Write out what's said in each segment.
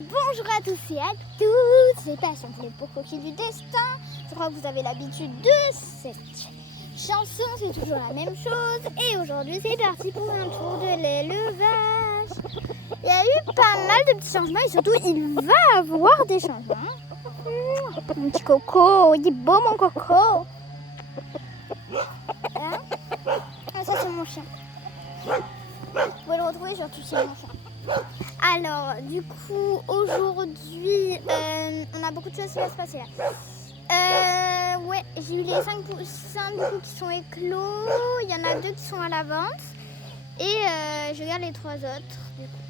Bonjour à tous et à toutes, c'est Passion pour Coquille du Destin. Je crois que vous avez l'habitude de cette chanson, c'est toujours la même chose. Et aujourd'hui c'est parti pour un tour de l'élevage. Il y a eu pas mal de petits changements et surtout il va avoir des changements. Mon petit coco, il est beau mon coco. Hein? Ah, ça c'est mon chien. Vous pouvez le retrouver sur tout c'est mon chien. Alors, du coup, aujourd'hui, on a beaucoup de choses qui vont se passer là. Ouais, j'ai eu les 5 poussins du coup, qui sont éclos. Il y en a 2 qui sont à la vente. Et je regarde les 3 autres. Du coup.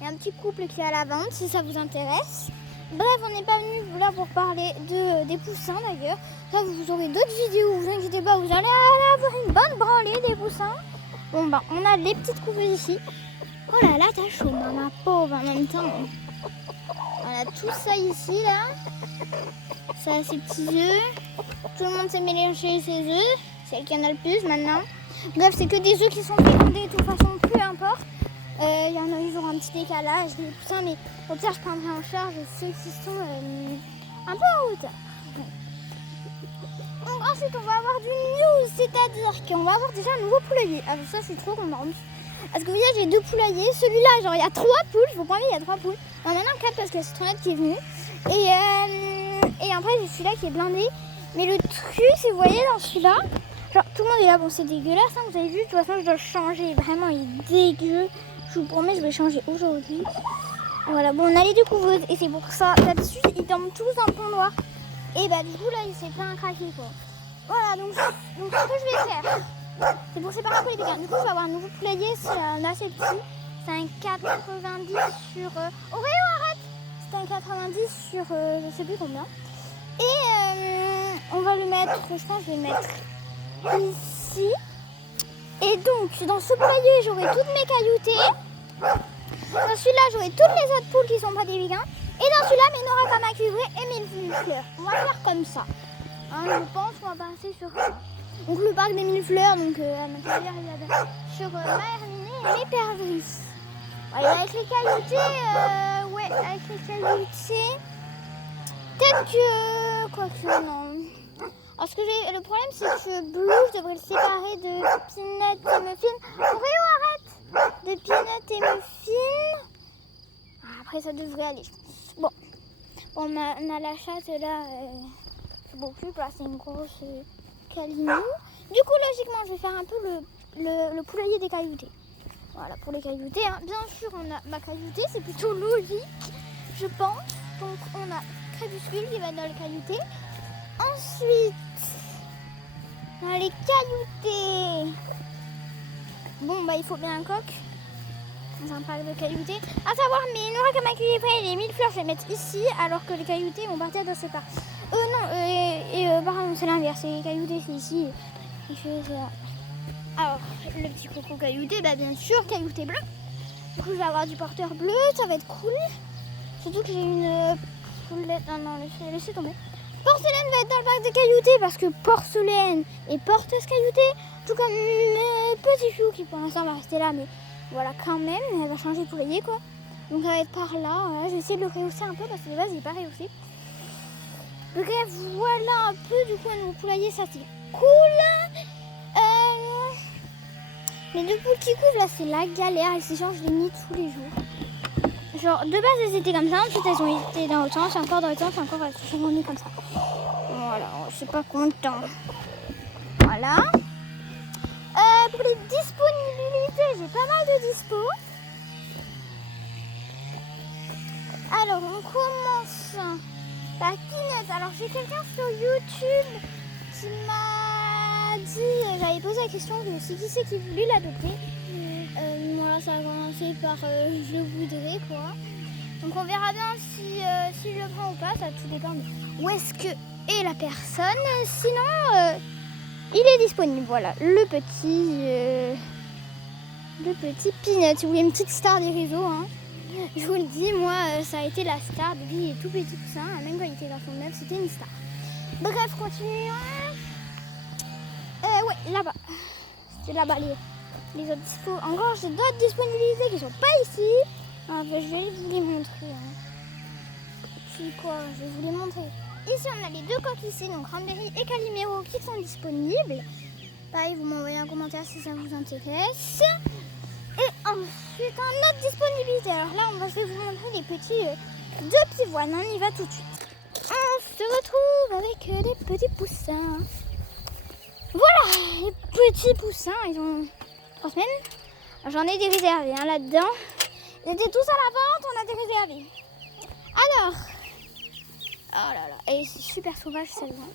Il y a un petit couple qui est à la vente, si ça vous intéresse. Bref, on n'est pas venu là pour parler des poussins d'ailleurs. Là, vous aurez d'autres vidéos, vous inquiétez pas, vous allez avoir une bonne branlée des poussins. Bon, bah, on a les petites couples ici. Oh là là, t'as chaud, ma pauvre, en même temps. On a tout ça ici, là. Ça a ses petits œufs. Tout le monde s'est mélangé ses œufs. C'est elle qui en a le plus maintenant. Bref, c'est que des œufs qui sont fécondés, de toute façon, peu importe. Il y en a eu un petit décalage, des poussins, mais au pire, je prendrai en charge ceux qui sont un peu en hauteur. Donc, ensuite, on va avoir du news, c'est-à-dire qu'on va avoir déjà un nouveau poulailler. Alors ça, c'est trop contente. Parce que vous voyez, j'ai 2 poulaillers. Celui-là, genre, il y a 3 poules. Je vous promets, il y a 3 poules. Non, maintenant 4 parce qu'il y a Citronette qui est venu. Et après, j'ai celui-là qui est blindé. Mais le truc, c'est vous voyez, dans celui-là, genre, tout le monde est là. Bon, c'est dégueulasse, hein, vous avez vu. De toute façon, je dois le changer. Vraiment, il est dégueu. Je vous promets, je vais le changer aujourd'hui. Voilà, bon, on a les 2 couveuses. Et c'est pour ça, d'habitude, ils dorment tous dans le pont noir. Et bah, du coup, là, il s'est plein à craquer, quoi. Voilà, donc ce que je vais faire. C'est pour séparer un peu les dégâts. Du coup, je vais avoir un nouveau poulailler, c'est assez petit. C'est un 90 sur... Oreo, arrête! C'est un 90 sur je sais plus combien. Et on va le mettre, je pense que je vais le mettre ici. Et donc, dans ce poulailler, j'aurai toutes mes cailloutées. Dans celui-là, j'aurai toutes les autres poules qui sont pas des véganes. Et dans celui-là, mes Nora Kamakure et mes millefleurs. On va faire comme ça. Hein, je pense qu'on va passer sur ça. Donc le parc des millefleurs, donc à l'intérieur il y a sur ma herminée et mes perdrix. Ouais, avec les cailloutés, avec les cailloutés, peut-être que... Quoique, non. Alors le problème c'est que Blue, je devrais le séparer de Pinette et Muffin. Oreo, arrête! De Pinette et Muffin. Après ça devrait aller. Bon, on a la chatte là, c'est beaucoup plus place, c'est une grosse... Calinou. Du coup, logiquement, je vais faire un peu le poulailler des cailloutés. Voilà, pour les cailloutés. Hein. Bien sûr, on a ma cailloutée, c'est plutôt logique, je pense. Donc, on a Crépuscule qui va être dans le caillouté. Ensuite, on a les cailloutés. Bon, bah, il faut bien un coq dans un parc de cailloutés. À savoir, mes Nora Kamakure et les millefleurs, je vais les mettre ici, alors que les cailloutés vont partir dans ce parc. Pardon, c'est l'inverse, les cailloutés c'est ici. Alors, le petit coco caillouté, bah bien sûr, caillouté bleu. Du coup, je vais avoir du porteur bleu, ça va être cool. Surtout que j'ai une poulette. Non, laissez tomber. Porcelaine va être dans le parc de caillouté parce que Porcelaine est porteuse cailloutée. Tout comme Petit Chou qui pour l'instant va rester là, mais voilà, quand même, elle va changer de poulailler quoi. Donc, ça va être par là. Voilà. Je vais essayer de le rehausser un peu parce que de base, il n'est pas rehaussé. Bref, voilà un peu du coup un nouveau poulailler, ça c'est cool. Les 2 poules qui couvrent là, c'est la galère. Elles s'échangent les nids tous les jours. Genre de base elles étaient comme ça, ensuite elles ont été dans l'autre sens, encore dans l'autre sens, encore elles se sont remis comme ça. Voilà, je suis pas content. Voilà. Pour les disponibilités, j'ai pas mal de dispo. Alors on commence. Par Pinette. Alors j'ai quelqu'un sur YouTube qui m'a dit, j'avais posé la question de qui c'est qui voulait l'adopter. Voilà, ça a commencé par je le voudrais quoi. Donc on verra bien si je le prends ou pas, ça tout dépend de où est-ce que est la personne. Sinon il est disponible, voilà, le petit Pinette. Si vous voulez une petite star des réseaux, hein. Je vous le dis, moi, ça a été la star depuis il est tout petit poussin, même quand il était dans son œuf, c'était une star. Bref, continuons. Ouais, là-bas. C'est là-bas les autres dispo. Encore, j'ai d'autres disponibilités qui sont pas ici. Ah, bah, je vais vous les montrer. Hein. Puis quoi, je vais vous les montrer. Ici, on a les deux coques ici, donc Cranberry et Calimero qui sont disponibles. Pareil, vous m'envoyez un commentaire si ça vous intéresse. Et ensuite, en autre disponibilité. Alors là, je vais vous montrer les petits deux pivoines. On y va tout de suite. On se retrouve avec les petits poussins. Voilà, les petits poussins, ils ont 3 semaines. J'en ai des réservés là-dedans. Ils étaient tous à la vente, on a des réservés. Alors, oh là là, et c'est super sauvage celle-là.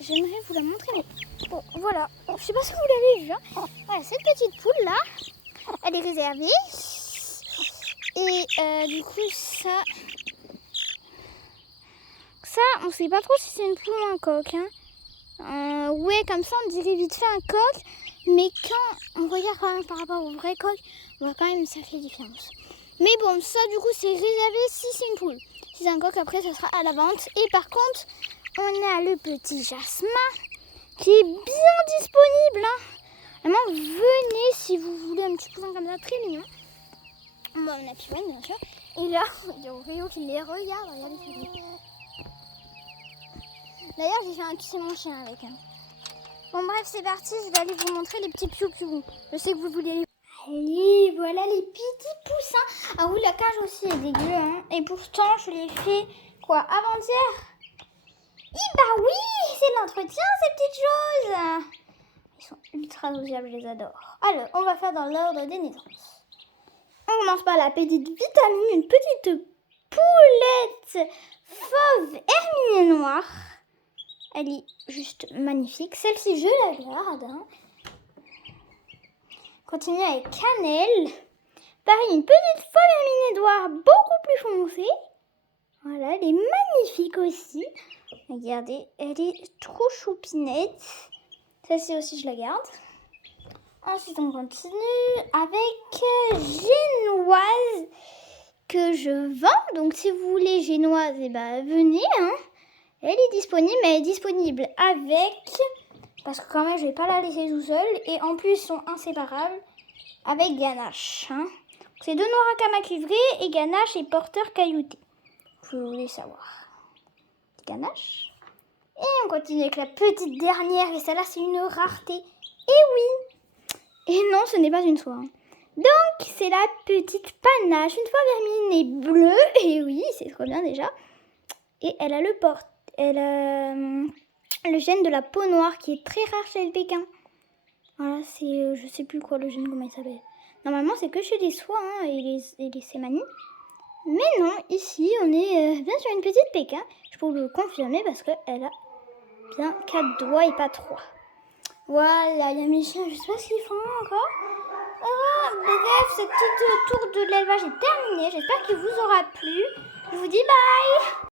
J'aimerais vous la montrer, mais bon, voilà. Je sais pas si vous l'avez vu. Hein. Voilà, cette petite poule là, elle est réservée. Et du coup, ça, on sait pas trop si c'est une poule ou un coq. Hein. Ouais, comme ça, on dirait vite fait un coq. Mais quand on regarde quand même par rapport au vrai coq, on voit quand même une sacrée différence. Mais bon, ça, du coup, c'est réservé si c'est une poule. Si c'est un coq, après, ça sera à la vente. Et par contre, on a le petit jasmin qui est bien disponible. Hein. Vraiment, venez si vous voulez un petit poussin comme ça, très mignon. Bon, on a Pivoine, bien sûr. Et là, il y a Rio qui les regarde. Regardez. D'ailleurs, j'ai fait un kisser mon chien avec. Hein. Bon, bref, c'est parti. Je vais aller vous montrer les petits piou-piou. Je sais que vous voulez les... Allez, voilà les petits poussins. Ah oui, la cage aussi est dégueu. Hein. Et pourtant, je l'ai fait, quoi, avant-hier. Bah oui, c'est de l'entretien, ces petites choses. Ils sont ultra sociables, je les adore. Alors, on va faire dans l'ordre des naissances. On commence par la petite Vitamine, une petite poulette fauve herminée noire. Elle est juste magnifique. Celle-ci, je la garde. Hein. Continue avec Cannelle. Pareil, une petite fauve herminée noire beaucoup plus foncée. Voilà, elle est magnifique aussi. Regardez, elle est trop choupinette. Celle-ci aussi, je la garde. Ensuite, on continue avec Génoise que je vends. Donc, si vous voulez Génoise, eh ben, venez. Hein. Elle est disponible, mais elle est disponible avec... Parce que quand même, je ne vais pas la laisser tout seule. Et en plus, ils sont inséparables avec Ganache. Hein. C'est deux noirs à camas cuivrés et Ganache est porteur caillouté. Je voulais savoir. Ganache. Et on continue avec la petite dernière. Et celle-là, c'est une rareté. Et oui. Et non, ce n'est pas une soie. Hein. Donc, c'est la petite Panache. Une fois verminée bleue. Et oui, c'est trop bien déjà. Et elle a le gène de la peau noire qui est très rare chez le Pékin. Voilà, c'est... je sais plus quoi le gène, comment il s'appelle. Normalement, c'est que chez les soies hein, et les sémanies. Mais non, ici, on est bien sur une petite Pékin. Je peux le confirmer parce qu'elle a bien 4 doigts et pas 3. Voilà, il y a mes chiens, je sais pas ce qu'ils font encore. Bref, cette petite tour de l'élevage est terminée. J'espère qu'il vous aura plu. Je vous dis bye!